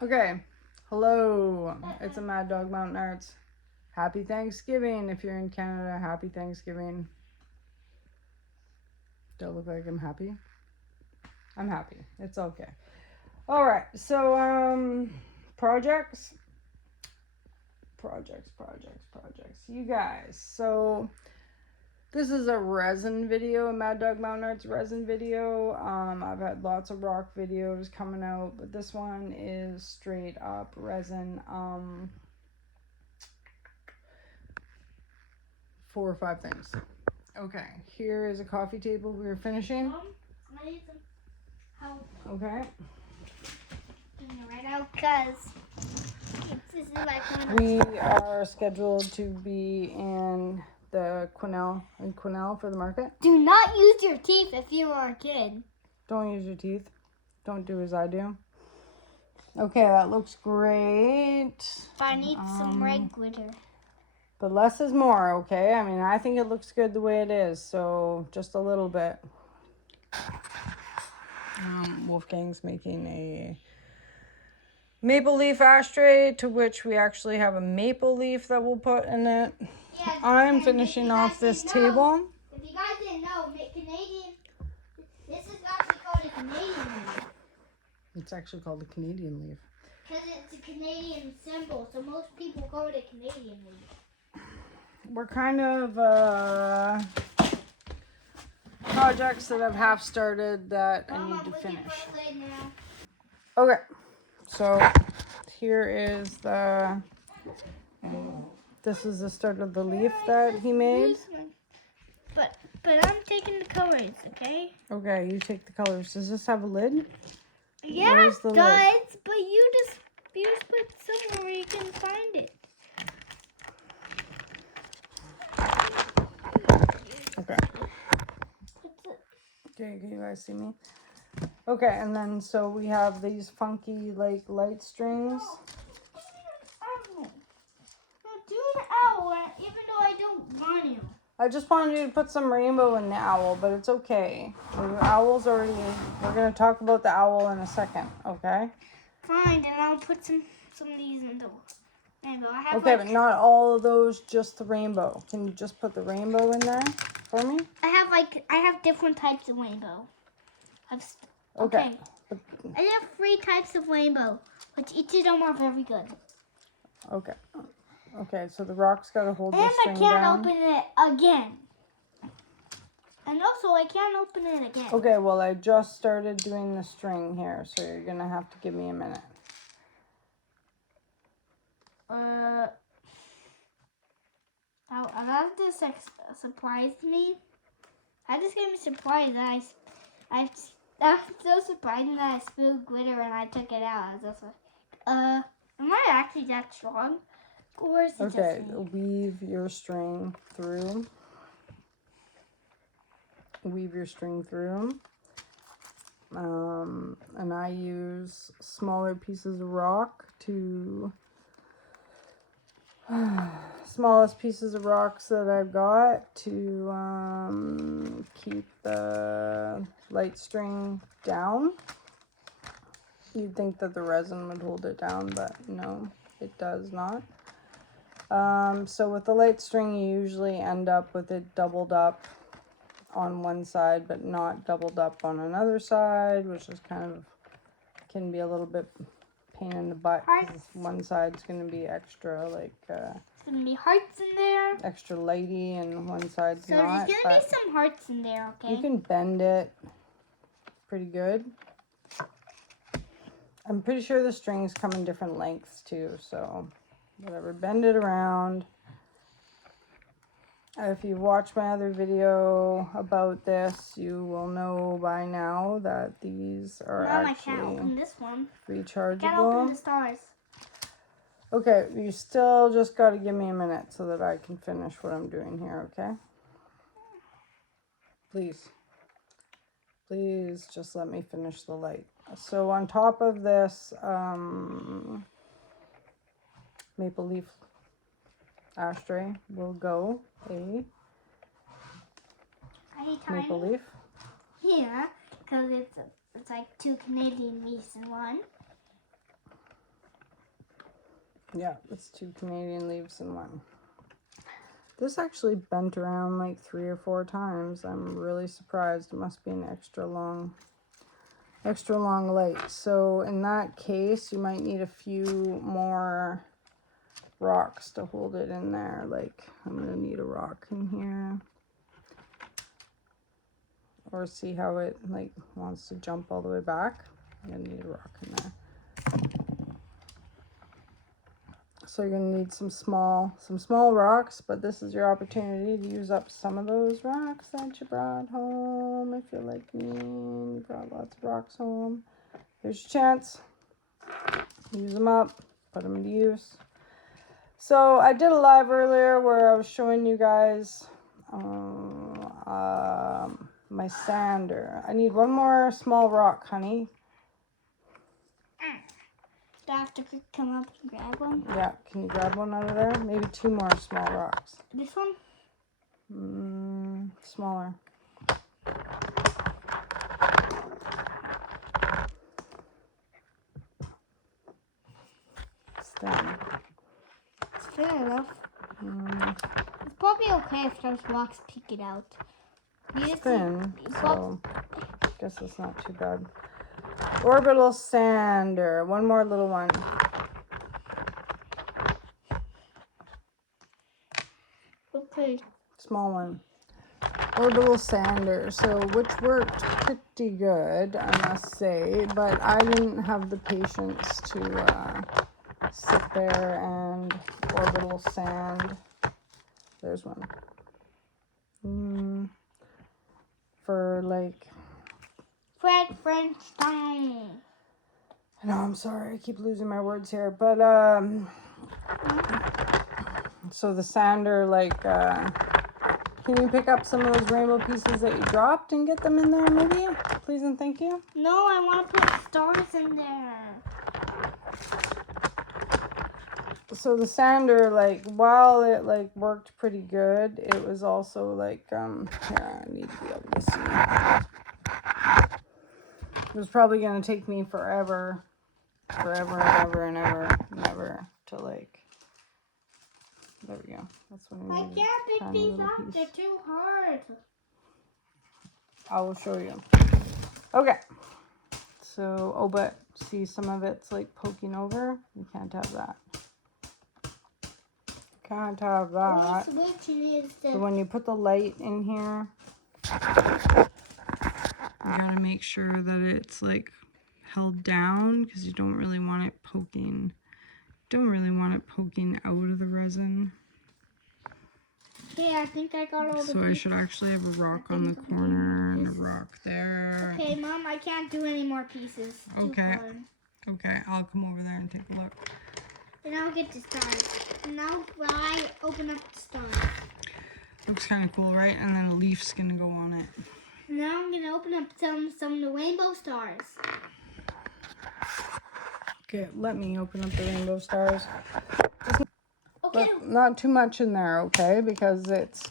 Okay, hello, it's a Mad Dog Mountain Arts. Happy Thanksgiving if you're in Canada. Happy Thanksgiving. Do I look like I'm happy? I'm happy. It's okay. All right, so projects. You guys. So this is a resin video, a Mad Dog Mountain Arts resin video. I've had lots of rock videos coming out, but this one is straight up resin. 4 or 5 things. Okay, here is a coffee table we're finishing. I need some help. Okay. Getting it right out because this is like one of We are scheduled to be in the Quesnel for the market. Do not use your teeth if you are a kid. Don't use your teeth. Don't do as I do. Okay, that looks great. But I need some red glitter. But less is more, okay? I mean, I think it looks good the way it is, so just a little bit. Wolfgang's making a maple leaf ashtray, to which we actually have a maple leaf that we'll put in it. Yes, I'm finishing off this table. If you guys didn't know, this is actually called a Canadian leaf. It's actually called a Canadian leaf. Because it's a Canadian symbol, so most people call it a Canadian leaf. We're kind of projects that I've half started that I need to finish. Okay, so here is this is the start of the leaf that he made. But I'm taking the colors, okay? Okay, you take the colors. Does this have a lid? Yeah, Where's the it does, but you just put somewhere where you can find it. Okay. Okay, can you guys see me? Okay, and then so we have these funky like light strings. Do an owl, even though I don't want to. I just wanted you to put some rainbow in the owl, but it's okay. The owl's already, we're going to talk about the owl in a second, okay? Fine, then I'll put some of these in the rainbow. I have Okay, but not all of those, just the rainbow. Can you just put the rainbow in there for me? I have different types of rainbow. Okay. I have 3 types of rainbow, but each of them are very good. Okay. Okay, so the rock's got to hold this string And I can't down. open it again. And also, I can't open it again. Okay, well, I just started doing the string here, so you're going to have to give me a minute. I love this surprised me. I just gave me surprised that I'm so surprised that I spilled glitter and I took it out. I was just like, am I actually that strong? Or is it Okay, just me? weave your string through. Weave your string through. And I use smaller pieces of rock to smallest pieces of rocks that I've got to keep the light string down. You'd think that the resin would hold it down, but no, it does not. So with the light string, you usually end up with it doubled up on one side, but not doubled up on another side, which is kind of, can be a little bit pain in the butt, because one side's going to be extra, like, There's going to be hearts in there. extra lighty, and one side's So not. there's going to be some hearts in there, okay? You can bend it pretty good. I'm pretty sure the strings come in different lengths, too, so whatever, bend it around. If you watch my other video about this, you will know by now that these are I actually can't open this one. rechargeable. I can't open the stars. Okay, you still just got to give me a minute so that I can finish what I'm doing here, okay? Please. Please just let me finish the light. So on top of this maple leaf ashtray will go a maple leaf. Yeah, because it's like 2 Canadian leaves in one. Yeah, it's 2 Canadian leaves in one. This actually bent around like 3 or 4 times. I'm really surprised. It must be an extra long light. So in that case, you might need a few more rocks to hold it in there. Like I'm gonna need a rock in here. Or see how it like wants to jump all the way back. I'm gonna need a rock in there. So you're gonna need some small rocks, but this is your opportunity to use up some of those rocks that you brought home. If you're like me and you brought lots of rocks home, here's your chance. Use them up, put them to use. So I did a live earlier where I was showing you guys my sander. I need one more small rock, honey. Do I have to come up and grab one? Yeah, can you grab one out of there? Maybe 2 more small rocks. This one? Smaller. It's thin. It's fair enough. It's probably okay if those rocks peek it out. It's thin, so I guess it's not too bad. Orbital sander. One more little one. Okay. Small one. Orbital sander. So which worked pretty good, I must say, but I didn't have the patience to sit there and orbital sand. There's one. For like... Frankenstein. No, I'm sorry. I keep losing my words here. But, so the sander, like, can you pick up some of those rainbow pieces that you dropped and get them in there, maybe? Please and thank you. No, I want to put stars in there. So the sander, like, while it, like, worked pretty good, it was also, like, here, I need to be able to see. It was probably going to take me forever and ever to, like, there we go. That's what I I need. can't pick these up. They're too hard. I will show you. Okay. So, oh, but see some of it's like poking over. You can't have that. Can't have that. So when you put the light in here, you gotta make sure that it's like held down because you don't really want it poking. Don't really want it poking out of the resin. Okay, I think I got all the So I should actually have a rock on the corner and a rock there. Okay, Mom, I can't do any more pieces. Okay. Okay, I'll come over there and take a look. And I'll get the stars. And now I open up the stars. Looks kind of cool, right? And then a leaf's gonna go on it. Now I'm gonna open up some of the rainbow stars. Okay, let me open up the rainbow stars. Okay. But not too much in there, okay? Because it's,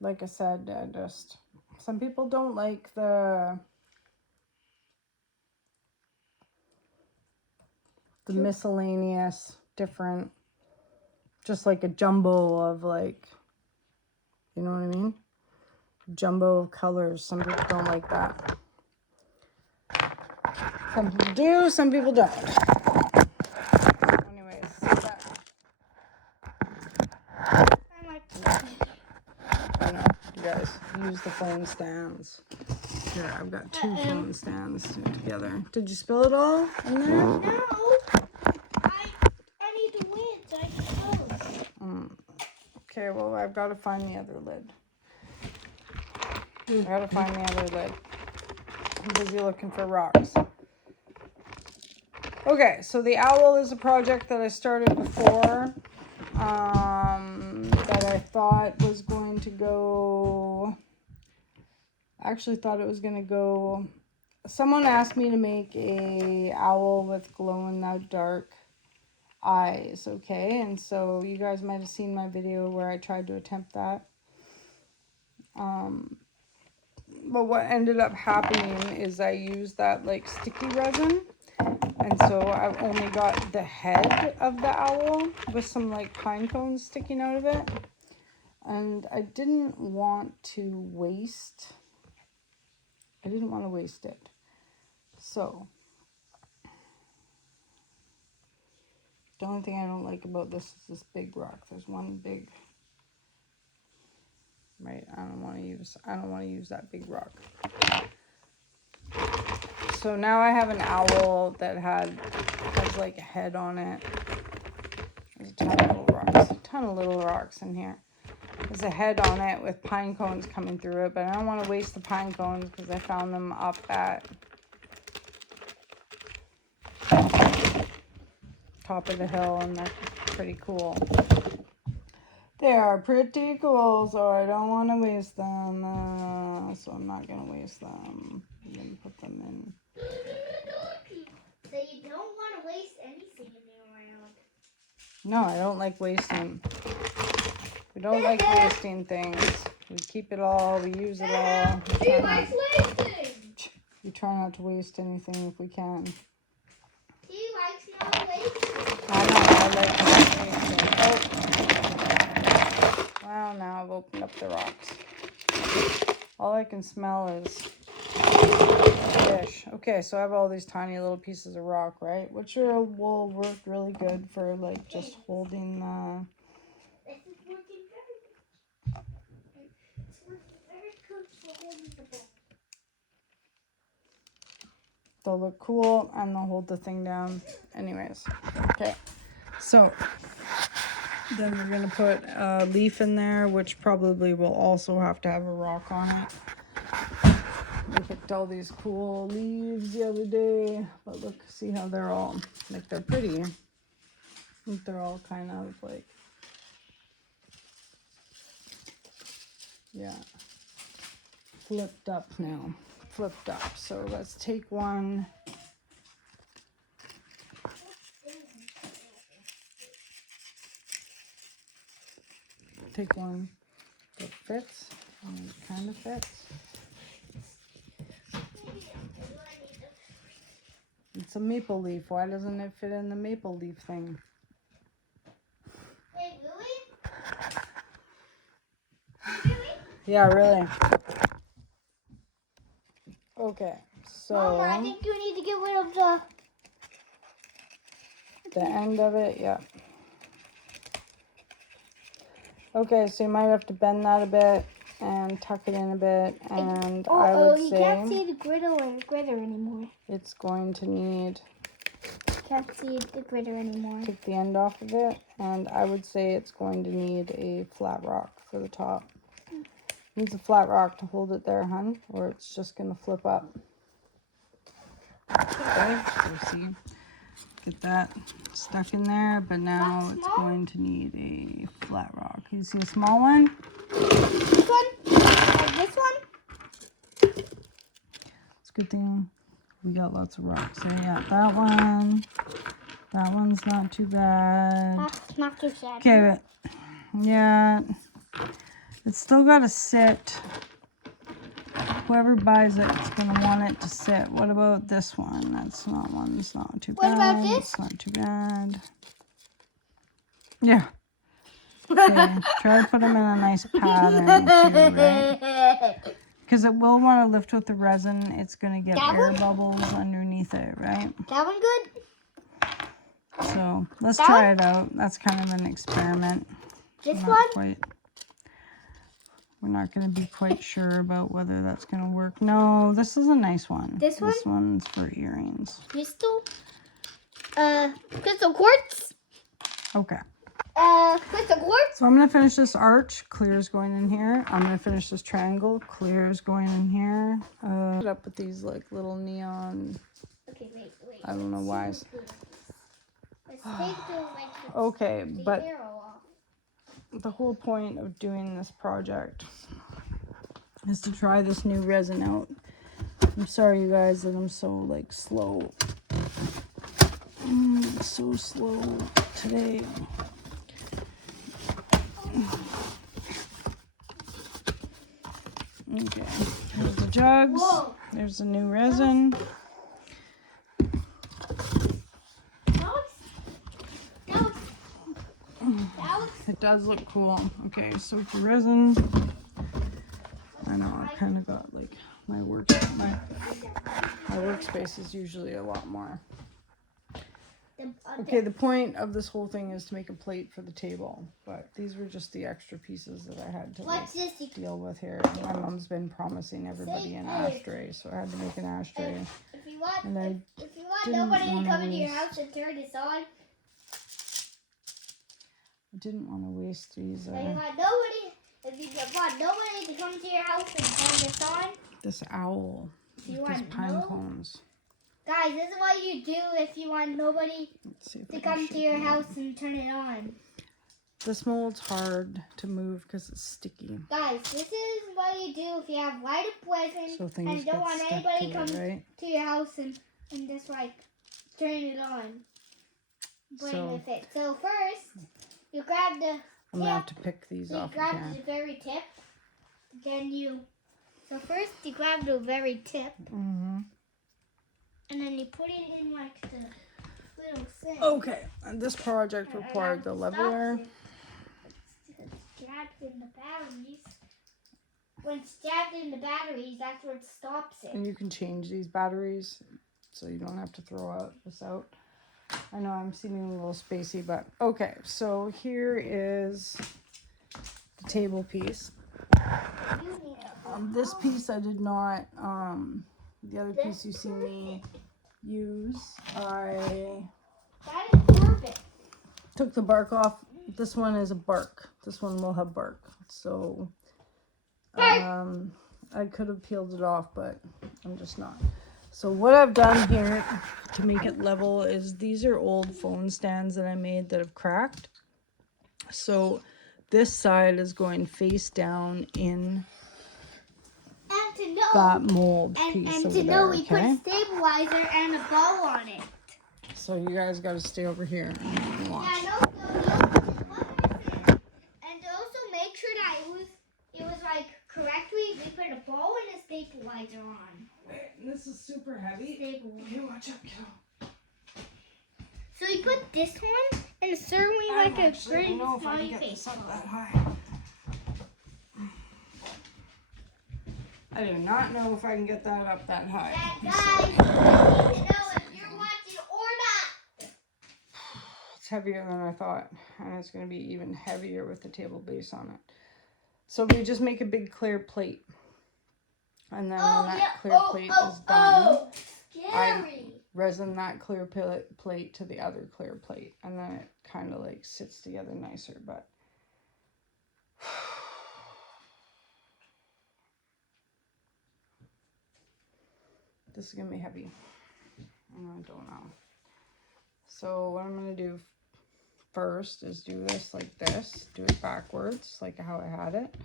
like I said, just some people don't like the miscellaneous different, just like a jumbo of like, you know what I mean? Jumbo of colors. Some people don't like that. Some people do, some people don't. Anyways, I know, you guys use the phone stands. Here, I've got 2 phone stands together. Did you spill it all in there? No. I need the lids. I suppose. Okay, well, I've got to find the other lid. I gotta find the other lid. I'm busy looking for rocks. Okay, so the owl is a project that I started before. That I thought was going to go... Actually thought it was going to go... Someone asked me to make a owl with glow-in-the-dark eyes, okay? And so you guys might have seen my video where I tried to attempt that. But what ended up happening is I used that like sticky resin And so I've only got the head of the owl with some like pine cones sticking out of it. And I didn't want to waste it. So the only thing I don't like about this is this big rock. There's one big, right? I don't want to use that big rock. So now I have an owl that has like a head on it. There's a ton of little rocks in here. There's a head on it with pine cones coming through it, but I don't want to waste the pine cones because I found them up at top of the hill and they're pretty cool. They are pretty cool, so I don't want to waste them. So I'm not going to waste them. I'm going to put them in. So you don't want to waste anything around. No, I don't like wasting. We don't like wasting things. We keep it all. We use it all. He likes wasting. We try not to waste anything if we can. He likes not wasting. I know, I like not wasting. Oh. Well, now I've opened up the rocks. All I can smell is fish. Okay, so I have all these tiny little pieces of rock, right? Which will work really good for like just holding the... This is working very good. It's working very good for holding the ball. They'll look cool and they'll hold the thing down. Anyways, okay. So then we're gonna put a leaf in there, which probably will also have to have a rock on it. We picked all these cool leaves the other day, but look, see how they're all, like they're pretty. I think they're all kind of like, yeah, flipped up now. Flipped up. So let's take one. Take one that fits, and it kind of fits. It's a maple leaf. Why doesn't it fit in the maple leaf thing? Hey, Louie? Yeah, really. Okay, so Mama, I think you need to get rid of the end of it, yeah. Okay, so you might have to bend that a bit and tuck it in a bit, and I would say... you can't see the gritter anymore. It's going to need... Can't see the gritter anymore. Take the end off of it, and I would say it's going to need a flat rock for the top. Needs a flat rock to hold it there, hun, or it's just going to flip up. Okay, so see, get that stuck in there, but now it's going to need a flat rock. You see a small one? This one? Like this one? It's a good thing we got lots of rocks. So yeah, that one's not too bad. That's not too sad. Okay, but yeah, it's still got to sit. Whoever buys it, it's going to want it to sit. What about this one? That's not one. It's not too bad. What about this? It's not too bad. Yeah. Okay. Try to put them in a nice pattern too, right? Because it will want to lift with the resin. It's going to get air bubbles underneath it, right? That one good? So let's try it out. That's kind of an experiment. This one? We're not going to be quite sure about whether that's going to work. No, this is a nice one. This one? This one's for earrings. Crystal? Crystal quartz? Okay. Crystal quartz? So I'm going to finish this arch. Clear is going in here. I'm going to finish this triangle. Clear is going in here. Put up with these like little neon. Okay, wait. I don't know why. Let's take the Okay, but arrow off. the whole point of doing this project is to try this new resin out. I'm sorry, you guys, that I'm so like slow. So slow today. Okay, here's the jugs. Whoa. There's the new resin. It does look cool. Okay, so for resin, I know I've kind of got like my workspace is usually a lot more. Okay, the point of this whole thing is to make a plate for the table, but these were just the extra pieces that I had to like, deal with here. My mom's been promising everybody an ashtray, so I had to make an ashtray. If you want, And I if you want nobody to come into your house and turn this on, I didn't want to waste these. if you want nobody to come to your house and turn this on, This owl, you with want these pine cones. Guys, this is what you do if you want nobody to come to your house and turn it on. This mold's hard to move because it's sticky. Guys, this is what you do if you have light up resin So and you don't want anybody to come to your house and just like turn it on. With it. So first, you grab the tip. I'm going to have to pick these off You grab again. the very tip. So first you grab the very tip. Mm-hmm. And then you put it in like the little thing. Okay, and this project required the leveler. Jabbed in the batteries. When it's jabbed in the batteries, that's where it stops it. And you can change these batteries, so you don't have to throw this out. I know I'm seeming a little spacey, but okay. So here is the table piece. This piece I did not. The other piece you see me use, I That is perfect. took the bark off. This one is a bark. This one will have bark. So I could have peeled it off, but I'm just not. So what I've done here to make it level is these are old phone stands that I made that have cracked. So this side is going face down in that mold piece and over to there, know we okay? put stabilizer and a bow on it. So you guys got to stay over here and watch. And to also make sure that it was like correctly, we put a bow and a stabilizer on. Wait, this is super heavy. Okay, watch out, kiddo. So we put this one and certainly like a pretty smiley face. That high. I do not know if I can get that up that high. Guys, you need to know if you're watching or not. It's heavier than I thought, and it's going to be even heavier with the table base on it. So we just make a big clear plate, and then when that clear plate is done, I resin that clear plate to the other clear plate, and then it kind of like sits together nicer. But this is going to be heavy. I don't know. So what I'm going to do first is do this like this. Do it backwards, like how I had it.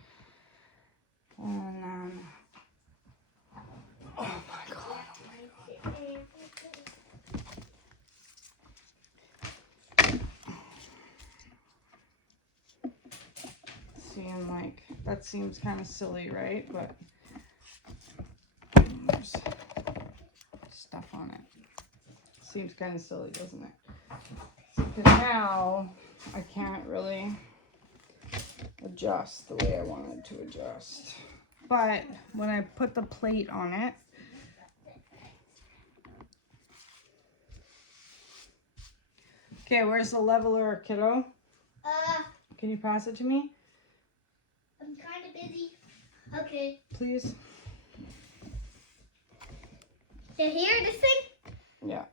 And then... Oh my god. Seeing like, that seems kind of silly, right? But there's stuff on it. Seems kind of silly, doesn't it? Because now I can't really adjust the way I wanted to adjust. But when I put the plate on it, okay, where's the leveler, kiddo? Can you pass it to me? I'm kind of busy. Okay. Please? You hear this thing? Yeah.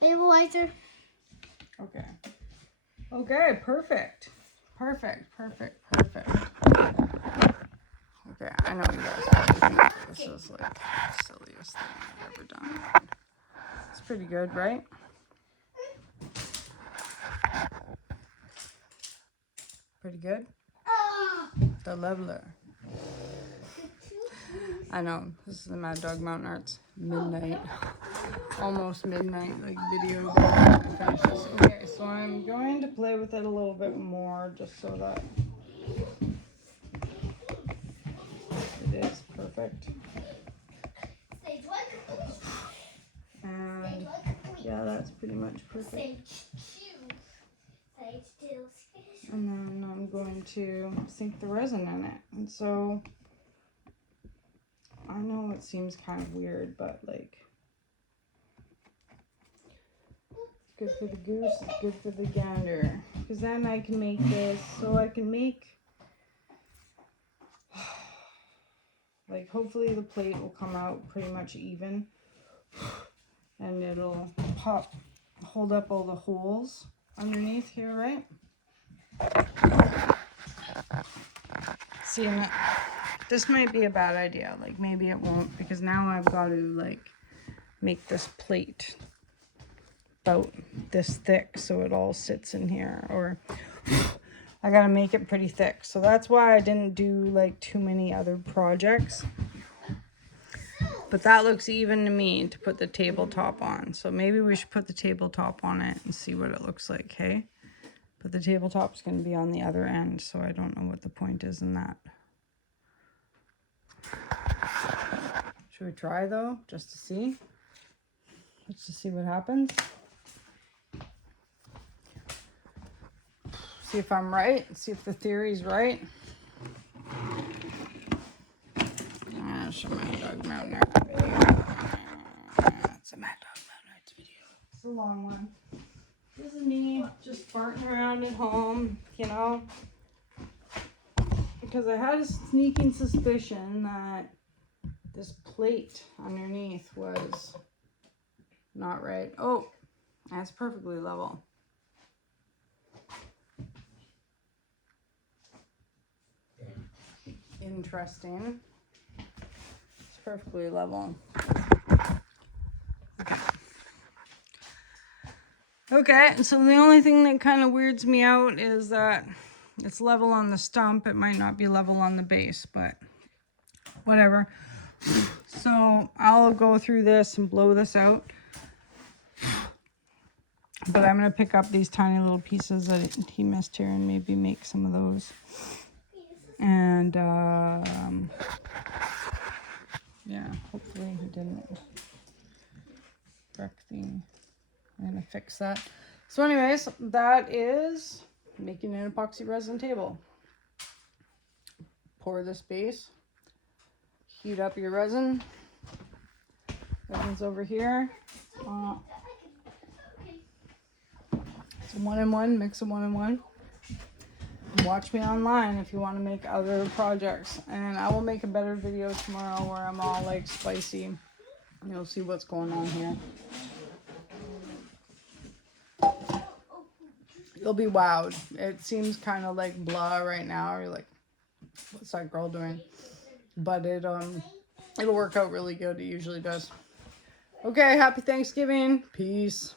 Stabilizer. Okay. Okay, perfect. Perfect. Okay, I know you guys probably think this is like the silliest thing I've ever done. It's pretty good, right? Pretty good? The leveler. I know, this is the Mad Dog Mountain Arts midnight, almost midnight, like video. Finish this. Okay, so I'm going to play with it a little bit more, just so that it is perfect. And yeah, that's pretty much perfect. And then I'm going to sink the resin in it. And so I know it seems kind of weird, but like, it's good for the goose, it's good for the gander. Because then I can make this, so I can make, like, hopefully the plate will come out pretty much even. And it'll hold up all the holes underneath here, right? See, this might be a bad idea. Like, maybe it won't, because now I've got to, like, make this plate about this thick so it all sits in here. Or I gotta make it pretty thick. So that's why I didn't do, like, too many other projects. But that looks even to me to put the tabletop on. So maybe we should put the tabletop on it and see what it looks like, hey? But the tabletop's going to be on the other end, so I don't know what the point is in that. Should we try, though, just to see? Just to see what happens. See if I'm right. See if the theory's right. That's a Mad Dog Mountain Art video. That's a Mad Dog Mountain Arts video. It's a long one. This is me just farting around at home, you know, because I had a sneaking suspicion that this plate underneath was not right. Oh, that's perfectly level. Interesting. It's perfectly level. Okay, so the only thing that kind of weirds me out is that it's level on the stump. It might not be level on the base, but whatever. So I'll go through this and blow this out. But I'm going to pick up these tiny little pieces that he missed here and maybe make some of those. And yeah, hopefully he didn't wreck the... I'm going to fix that. So anyways, that is making an epoxy resin table. Pour this base. Heat up your resin. Resin's over here. Some 1-in-1, mix them 1-in-1. Watch me online if you want to make other projects. And I will make a better video tomorrow where I'm all like spicy. You'll see what's going on here. You'll be wowed. It seems kind of like blah right now. You're like, what's that girl doing? But it'll work out really good. It usually does. Okay, happy Thanksgiving. Peace.